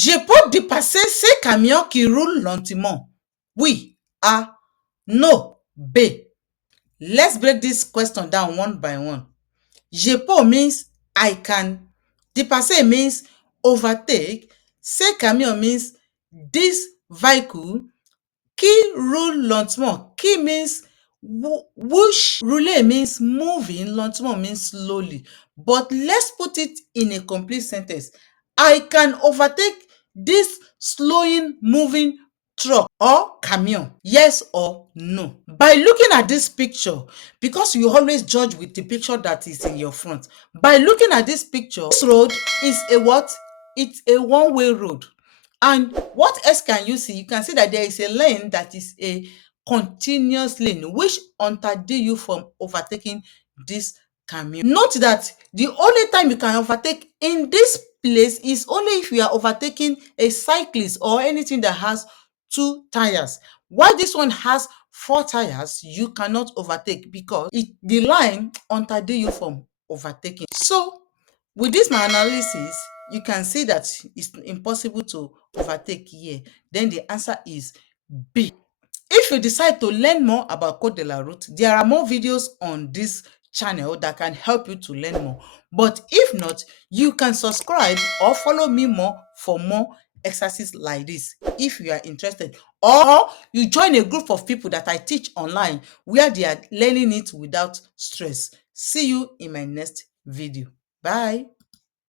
Je peux dépasser ces camions qui roulent lentement. Oui. A. No. B. Let's break this question down one by one. Je peux means I can. Dépasser means overtake. Ces camions means this vehicle. Qui roule lentement. Qui means whoosh. Rouler means moving. Lentement means slowly. But let's put it in a complete sentence. I can overtake this slowing moving truck or camion. Yes or no? By looking at this picture, because you always judge with the picture that is in your front. By looking at this picture, this road is a what? It's a one-way road. And what else can you see? You can see that there is a lane that is a continuous lane, which entitle you from overtaking this camion. Note that the only time you can overtake in this place is only if you are overtaking a cyclist or anything that has 2 tires. While this one has 4 tires, you cannot overtake because the line entitle you from overtaking. So with this my analysis, you can see that it's impossible to overtake here. Then the answer is B. If you decide to learn more about Code de la Route, there are more videos on this channel that can help you to learn more. But if not, you can subscribe or follow me more for more exercises like this if you are interested. Or you join a group of people that I teach online where they are learning it without stress. See you in my next video. Bye.